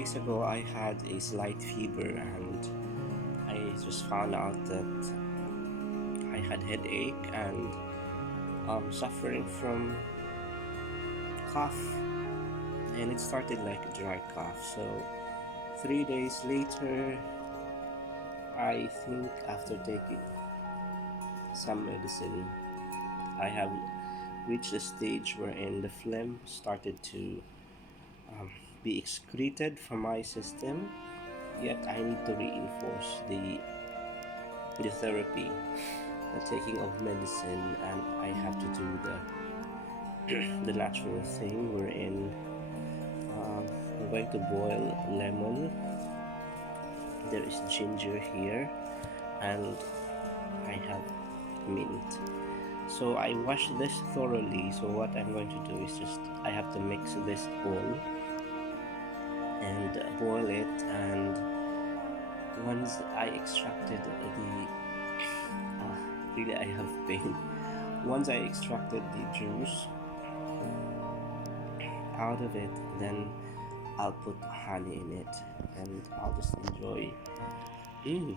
days ago I had a slight fever and I just found out that I had headache and suffering from cough, and it started like a dry cough. So 3 days later, I think after taking some medicine, I have reached a stage wherein the phlegm started to um, be excreted from my system. Yet I need to reinforce the therapy, the taking of medicine, and I have to do the natural thing wherein I'm going to boil lemon. There is ginger here, and I have mint. So I wash this thoroughly. So what I'm going to do is just I have to mix this all and boil it, and once I extracted the really I have pain. Once I extracted the juice out of it, then I'll put honey in it and I'll just enjoy mm,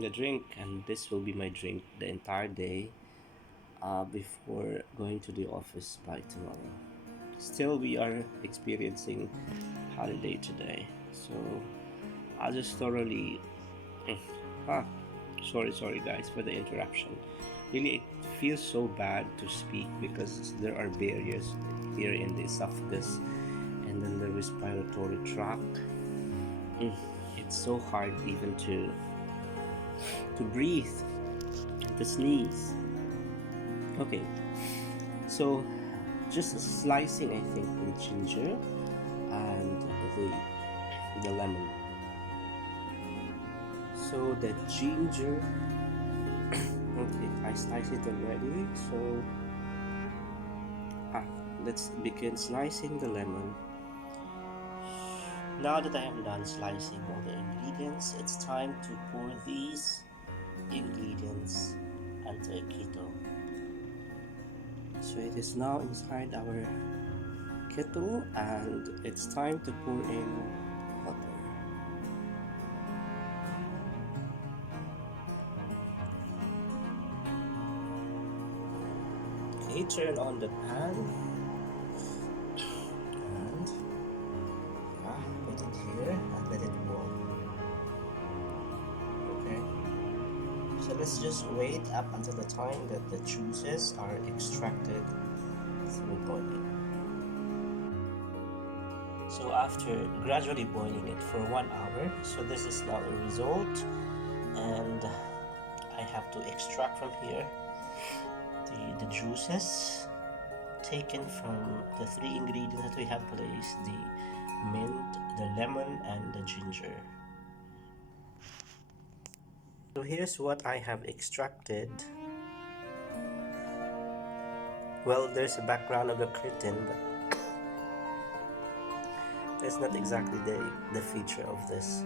the drink, and this will be my drink the entire day before going to the office by tomorrow. Still, we are experiencing holiday today, so I'll just thoroughly ah, sorry guys for the interruption. Really, it feels so bad to speak because there are barriers here in the esophagus and then the respiratory tract. It's so hard even to breathe, to sneeze. Okay, so just slicing, I think, the ginger and the lemon. So the ginger, okay, I sliced it already. So let's begin slicing the lemon. Now that I have done slicing all the ingredients, it's time to pour these ingredients into a kettle. So it is now inside our kettle and it's time to pour in water. Okay, turn on the pan and put it here and let it boil. Okay, so let's just wait up until the time that the juices are extracted through boiling. So after gradually boiling it for 1 hour, so this is now a result, and I have to extract from here the juices taken from the 3 ingredients that we have placed: the mint, the lemon, and the ginger. So here's what I have extracted. Well, there's a background of the curtain, but that's not exactly the feature of this.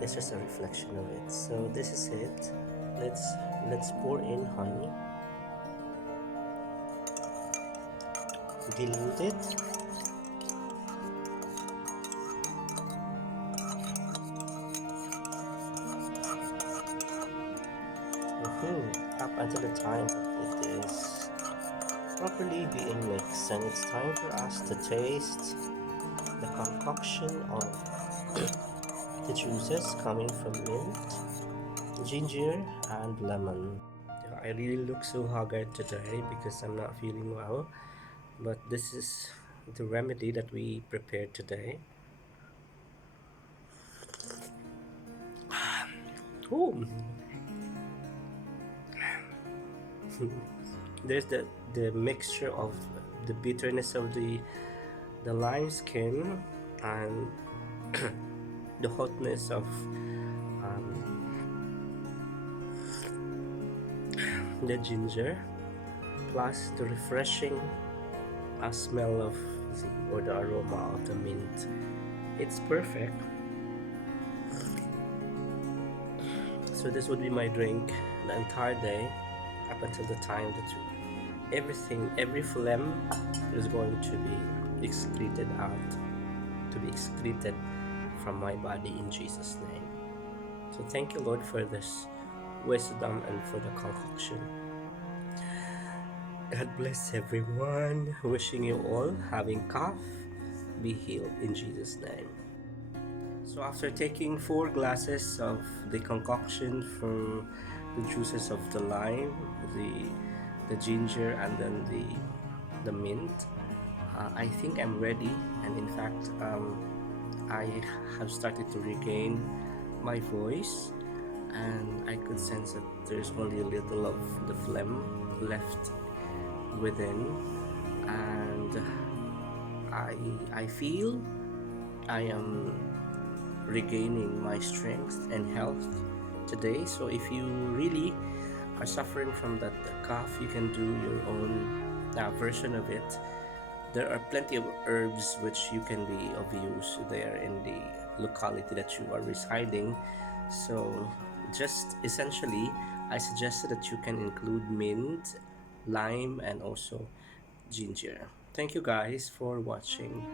It's just a reflection of it. So this is it. Let's pour in honey, diluted, up until the time that it is properly being mixed, and it's time for us to taste the concoction of the juices coming from mint, ginger, and lemon. I really look so haggard today because I'm not feeling well, but this is the remedy that we prepared today. Oh, there's the mixture of the bitterness of the lime skin and the hotness of the ginger, plus the refreshing smell of or the aroma of the mint. It's perfect. So this would be my drink the entire day up until the time that every phlegm is going to be excreted out, from my body in Jesus' name. So thank you, Lord, for this wisdom and for the concoction. God bless everyone. Wishing you all having cough be healed in Jesus' name. So after taking 4 glasses of the concoction from the juices of the lime, the ginger, and then the mint, I think I'm ready. And in fact, I have started to regain my voice, and I could sense that there's only a little of the phlegm left within, and I I feel I am regaining my strength and health today. So if you really are suffering from that cough, you can do your own version of it. There are plenty of herbs which you can be of use there in the locality that you are residing. So just essentially, I suggested that you can include mint, lime, and also ginger. Thank you guys for watching.